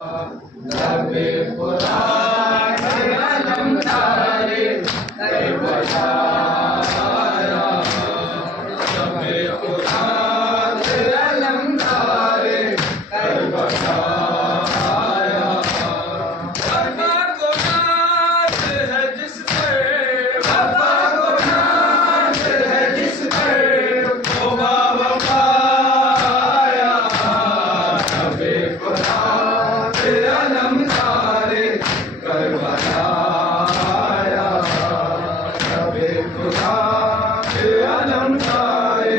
नबी पुराण अलम तारे कर बजाया नबी पुराण अलम तारे कर बजाया वफा को नाज है जिस पर वफा को नाज है जिस पर वो बावफाया नबी पुराण अलम तारे कर बजाया नबी पुराण अलम तारे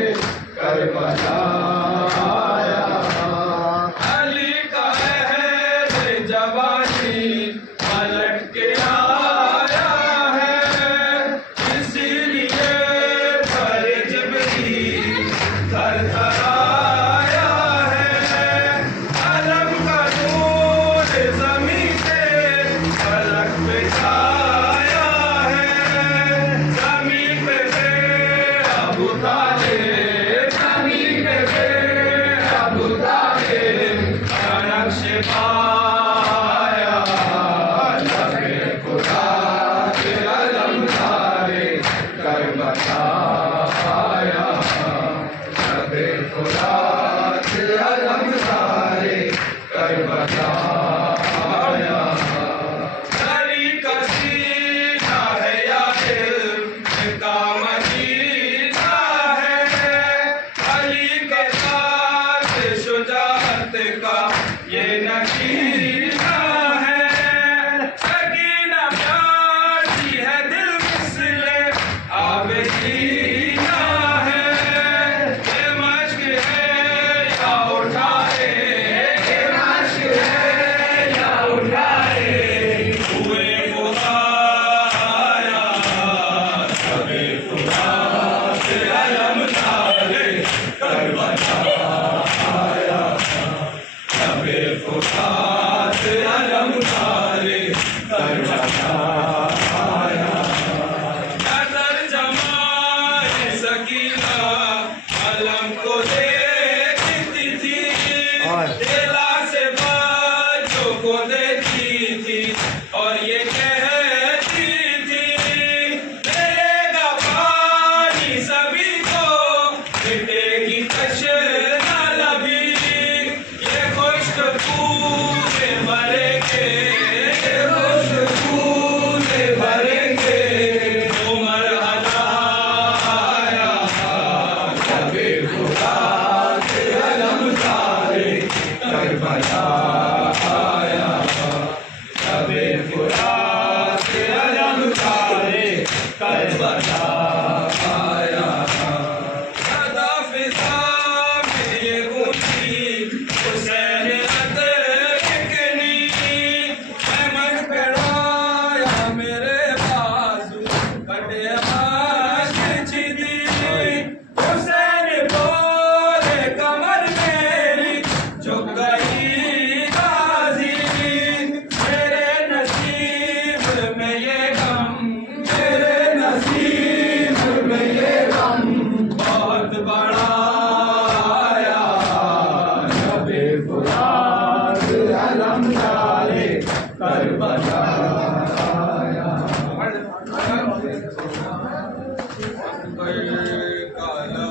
कर बजाया अली का अहद जवानी पलट के आया है इसीलिए पर जिब्रील घर आया है अलम का नूर ज़मीं से फलक पे छाया है ज़मीं पे अबू तालिब ज़मीं पे अबू तालिब नक्श पाया नबी खुदा के अलम तारे कर बजाया नबी खुदा के अलम तारे कर बजाया अली का सीना है या इल्म का मदीना है अली के साथ शुजाअत का ये नशीना है सकीना प्यासी है दिल मिसले आबदीना है ये मश्क है या उठाए ये मश्क है या उठाए हुए खुदाया नबी खुदा के अलम तारे कर बजाया नबी खुदा के अलम तारे कर बजाया नजर जमाए सकीना अलम को देखती थी दिला से बाजों को देखती थी और ये कहती थी मिलेगा पानी सभी को मिटेगी तशना लबी ये खुशबू से भरेंगे ये खुशबू से भरेंगे उमर हदाया नबी खुदा के अलम तारे कर बजाया नबी खुदा के अलम तारे कर बजाया सदा फिजा में ये गूंजी हुसैन अतरकनी अहमद पेड़ाया मेरे बाजू कटे आश छिदी हुसैन बोले कमर मेरी झुक गई गाजी मेरे नसीब में ये गम मेरे नसीब में ये गम बहुत बड़ा आया नबी खुदा के अलम तारे कर बजाया काला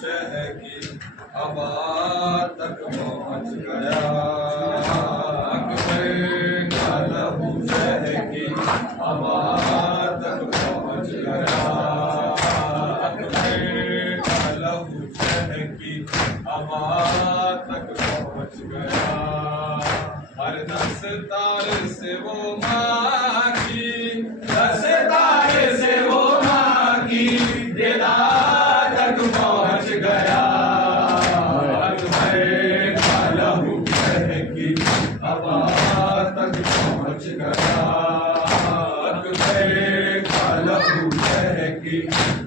शहर की हवा तक पहुँच गया काला शहर की हवा तक पहुँच गया काला शहर की हवा तक पहुँच गया हर दस्तार से वो माँ की दस्तार से वो माँ की दिदार तक पहुँच गया लहू की हवा तक पहुँच गया लहू की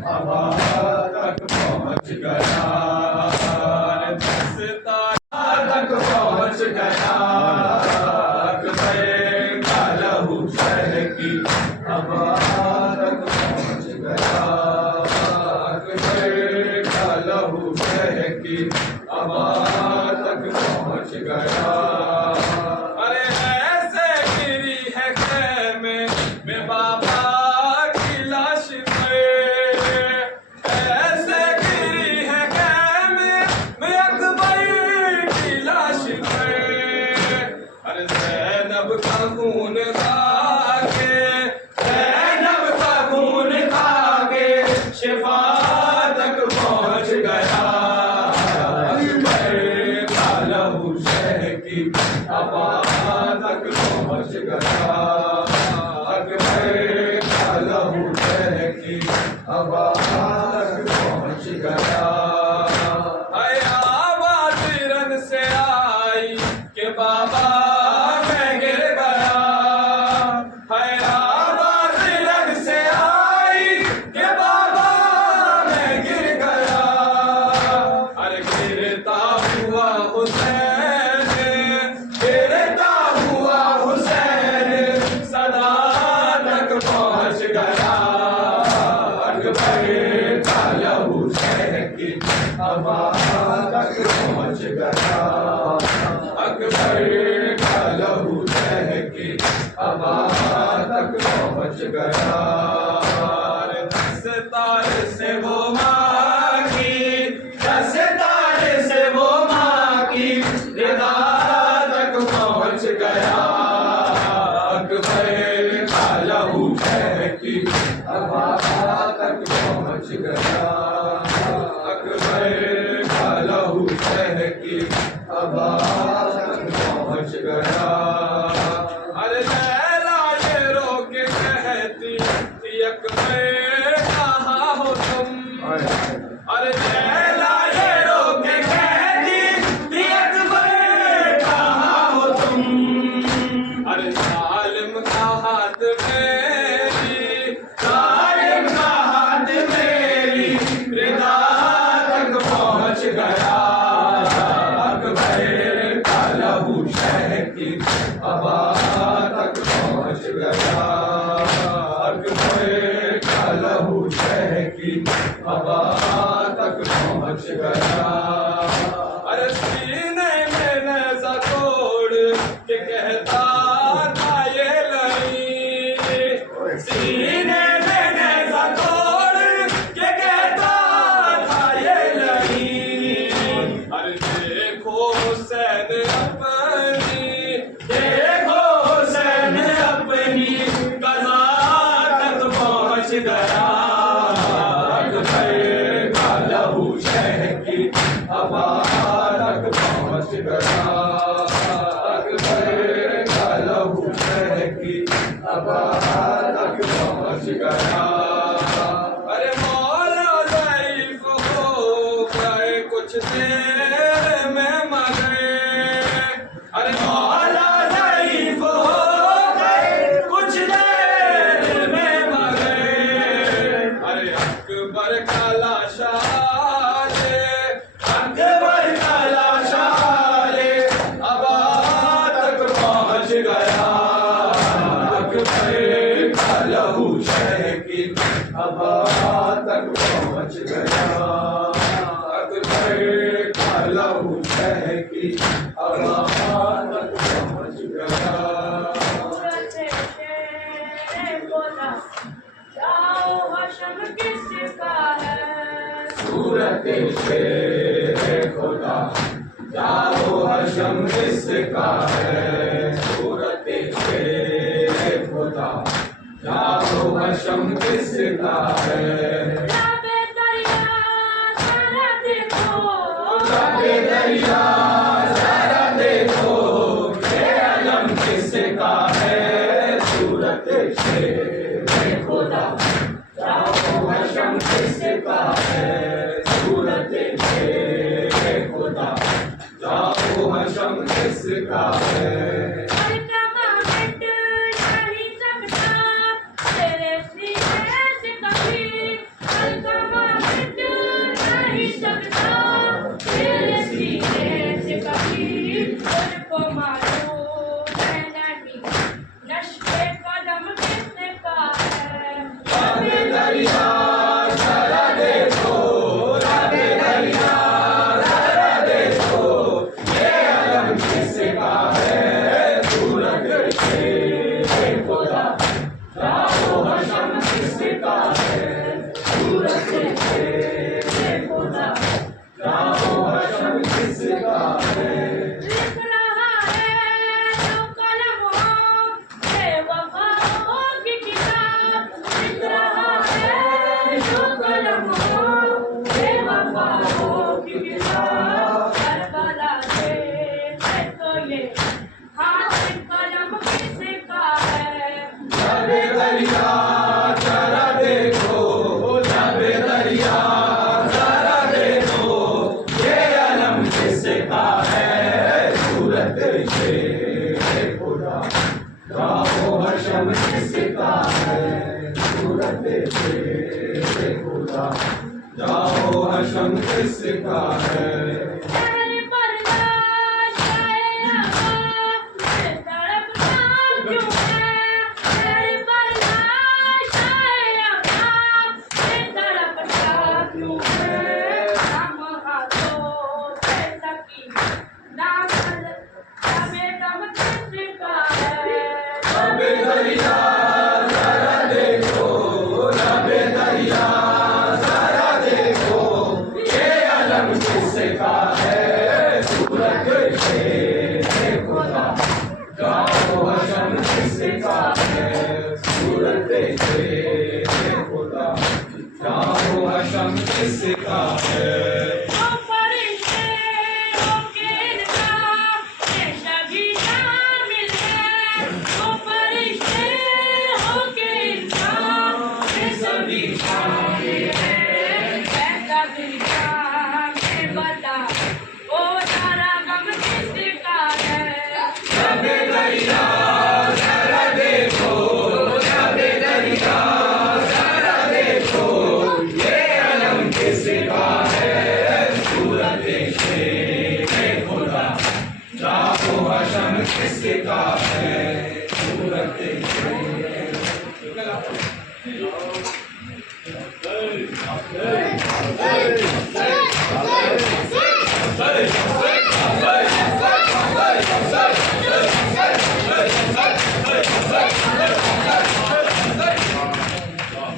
हवा तक पहुँच गया दस्तार तक पहुँच गया लहू की हवा तक पहुँच गया लहू की हवा तक पहुँच गया। अरे अरे ज़ैनब का खून खाके, ज़ैनब का खून खाके शिफा तक पहुँच गया। अकबर का लहू शह की हवा तक पहुँच गया। अकबर का लहू शह की हवा तक पहुँच गया। आवाज़ रन से आई कि बाबा मैं गिर गया। है आवाज़ रन से आई कि बाबा मैं गिर गया। अरे गिरता हुआ हुसैन, गिरता हुआ हुसैन सदा तक पहुँच गया। अकबर का लहू शह की हवा तक पहुँच गया। अकबर का लहू शह की हवा तक पहुँच गया। दस्तार से वो माँ की, दस्तार से वो माँ की रिदा तक पहुँच गया। अकबर का लहू शह की हवा तक पहुँच गया। अकबर का लहू शह की हवा तक पहुँच गया। अरे लैला ये रो के कहती थी अकबर कहाँ हो तुम। अरे लैला ये रो के कहती थी अकबर कहाँ हो तुम। अरे जालिम का हाथ मेरी, जालिम का हाथ मेरी रिदा तक पहुँच गया। अकबर का लहू शह की हवा तक पहुँच गया। अकबर का लहू शह की हवा तक पहुँच गया। अरे सीने में नेज़ा तोड़ के कहता था ये लई, सीने में नेज़ा तोड़ के कहता था ये लई। अरे देखो हुसैन अपनी, देखो हुसैन अपनी कज़ा तक पहुँच गया। अकबर का लहू शह की हवा तक पहुँच गया। अकबर का लहू शह की हवा तक पहुँच गया। अरे मौला ज़ईफ़ हो गए कुछ देर में मरे। अरे मौला ज़ईफ़ हो गए कुछ देर में मरे। अरे अकबर का लाशा ले, अकबर का लाशा ले हवा तक पहुँच गया। अकबर का लहू शह की हवा तक पहुँच गया। अकबर का लहू शह की हवा तक पहुँच गया। सूरत शेर खुदा जाओ हशम किसका है। सूरत शेर खुदा जाओ हशम किसका है। लबे दरिया ज़रा देखो ये अलम किसका है। सूरत शेर खुदा जाओ हशम किसका है। सूरत शेर खुदा जाओ हशम किसका है। नश्के कदम किसका हशम किसका है सूरत तेरे खुदा जाओ हशम किसका है किसका है सूरत तेरे खुदा जाओ हशम किसका है सूरत तेरे खुदा जाओ हशम किसका है हशम किसका है सूरत तेरे